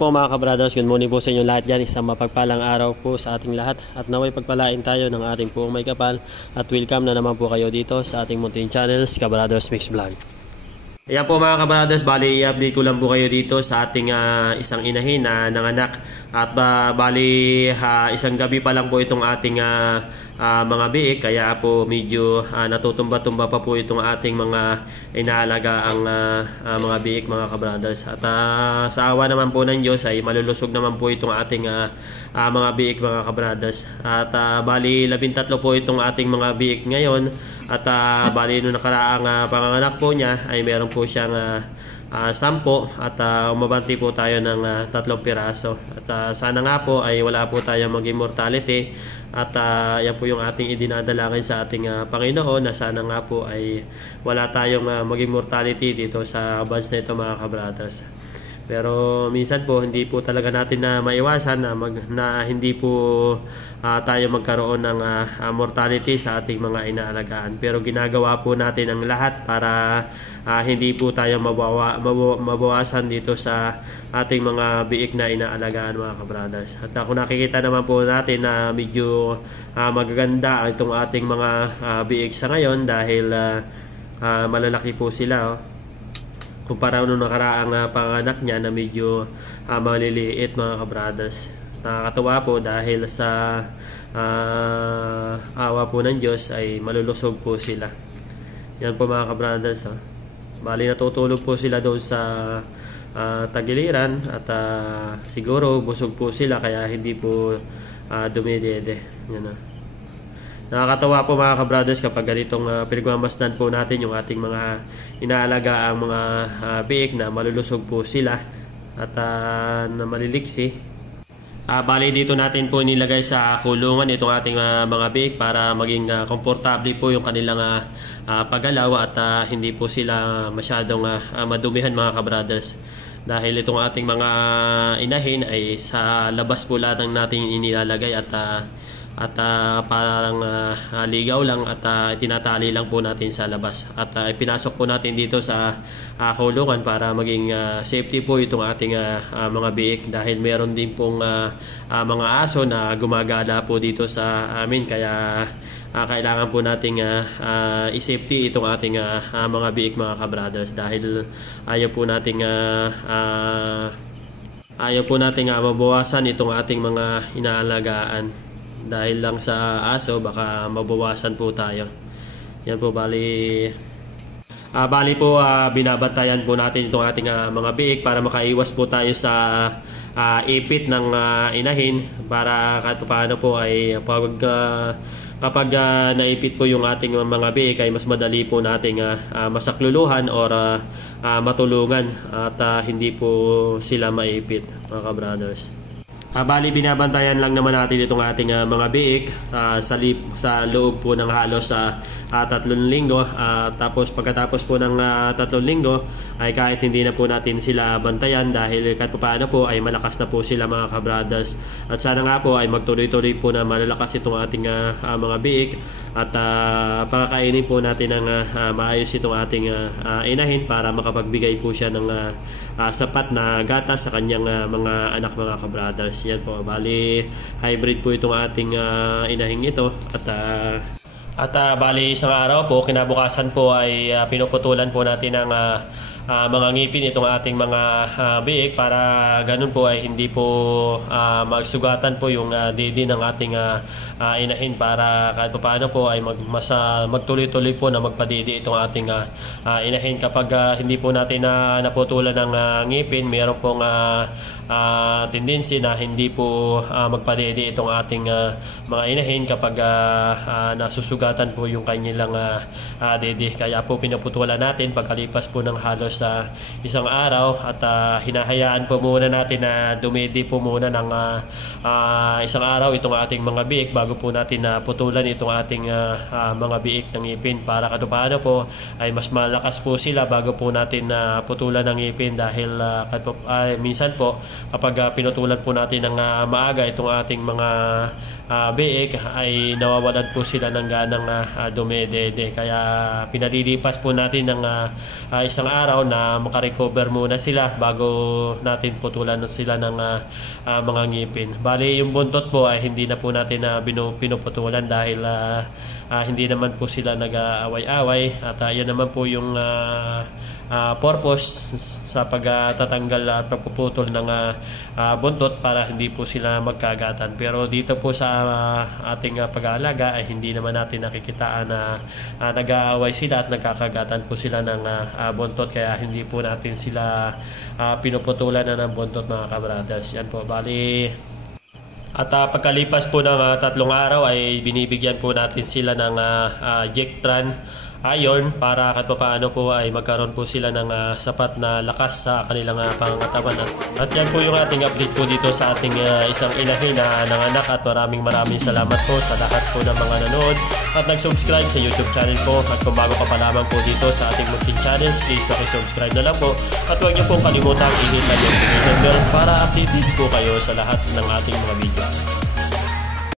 Hello po mga kabrothers, good morning po sa inyo lahat dyan. Isang mapagpalang araw po sa ating lahat at naway pagpalain tayo ng ating buong may kapal at welcome na naman po kayo dito sa ating munting channels, Kabrothers Mix Vlog. Ayan po mga kabrothers, bali i-update ko lang po kayo dito sa ating isang inahin na nanganak at bali isang gabi pa lang po itong ating mga biik, kaya po medyo natutumba-tumba pa po itong ating mga inaalaga ang mga biik mga kabrothers. At sa awa naman po ng Diyos ay malulusog naman po itong ating mga biik mga kabrothers. At bali 13 po itong ating mga biik ngayon at bali nung nakaraang panganganak po niya ay meron po siyang 10 at umabanti po tayo ng 3 piraso. At sana nga po ay wala po tayong maging mortality at yan po yung ating idinadalangin sa ating Panginoon na sana nga po ay wala tayong maging mortality dito sa batch na ito mga kabrothers. Pero minsan po hindi po talaga natin na maiwasan na hindi po tayo magkaroon ng mortality sa ating mga inaalagaan. Pero ginagawa po natin ang lahat para hindi po tayo mabawasan dito sa ating mga biik na inaalagaan mga kabrothers. At kung nakikita naman po natin na medyo magaganda itong ating mga biik sa ngayon dahil malalaki po sila. Kumpara nung nakaraang panganak niya na medyo maliliit mga kabrothers. Nakakatuwa po dahil sa awa po ng Diyos ay malulusog po sila. Yan po mga kabrothers. Bali natutulog po sila doon sa tagiliran at siguro busog po sila kaya hindi po dumidede. Yan. Nakakatawa po mga kabrothers kapag ganitong pinagmamasdan po natin yung ating mga inaalaga ang mga biik na malulusog po sila at na maliliksi. Bali dito natin po nilagay sa kulungan itong ating mga biik para maging komportable po yung kanilang paggalaw at hindi po sila masyadong madumihan mga kabrothers. Dahil itong ating mga inahin ay sa labas po lahat ng natin inilalagay at parang ligaw lang at tinatali lang po natin sa labas at pinasok po natin dito sa kulungan para maging safety po itong ating mga biik dahil meron din pong mga aso na gumagala po dito sa amin kaya kailangan po nating i-safety itong ating mga biik mga kabrothers dahil ayaw po nating mabawasan itong ating mga inaalagaan. Dahil lang sa aso baka mabawasan po tayo. Yan po bali po binabatayan po natin itong ating mga biik para makaiwas po tayo sa ipit ng inahin para kahit paano po ay kapag naipit po yung ating mga biik ay mas madali po nating masakluluhan or matulungan at hindi po sila maipit mga kabrothers. Bali binabantayan lang naman natin itong ating mga biik sa loob po ng halos 3 linggo. Tapos pagkatapos po ng 3 linggo ay kahit hindi na po natin sila bantayan dahil kahit paano po ay malakas na po sila mga kabrothers. At sana nga po ay magtuloy-tuloy po na malalakas itong ating mga biik at pakakainin po natin ng maayos itong ating inahin para makapagbigay po siya ng sapat na gatas sa kanyang mga anak mga kabrothers. Yan po, bali hybrid po itong ating inahing ito at bali isang araw po kinabukasan po ay pinuputulan po natin ang mga ngipin itong ating mga biik para ganun po ay hindi po magsugatan po yung didi ng ating inahin para kahit paano po ay magtuloy-tuloy po na magpadidi itong ating inahin. Kapag hindi po natin naputulan ng ngipin, meron pong tendency na hindi po magpadidi itong ating mga inahin kapag nasusugatan po yung kanilang didi. Kaya po pinaputulan natin pagkalipas po ng halos sa isang araw at hinahayaan po muna natin na dumidi po muna ng isang araw itong ating mga biik bago po natin putulan itong ating mga biik ng ngipin para paano po ay mas malakas po sila bago po natin putulan ng ngipin dahil minsan po kapag pinutulan po natin ng maaga itong ating mga biik ay nawawalan po sila ng ganang dumedede. Kaya pinalilipas po natin ng isang araw araw na makarecover muna sila bago natin putulan sila ng mga ngipin. Bali yung buntot po ay hindi na po natin pinuputulan dahil hindi naman po sila nag-aaway-away at yan naman po yung purpose sa pagtatanggal at pagpuputol ng buntot para hindi po sila magkagatan. Pero dito po sa ating pag-aalaga ay hindi naman natin nakikitaan na nag-aaway sila at nagkakagatan po sila ng buntot, kaya hindi po natin sila pinuputulan na ng buntot, mga kabrothers. Yan po, bali. At pagkalipas po ng 3 araw ay binibigyan po natin sila ng Jectran Iron para kahit paano po ay magkaroon po sila ng sapat na lakas sa kanilang pangangatawan. At yan po yung ating update po dito sa ating isang inahin na nanganak, at maraming salamat po sa lahat po ng mga nanood at nag-subscribe sa YouTube channel ko. At kung bago ka pa lamang po dito sa ating munting channels, please subscribe na lang po at huwag niyo pong kalimutang i-hit ang notification bell para updated po kayo sa lahat ng ating mga video.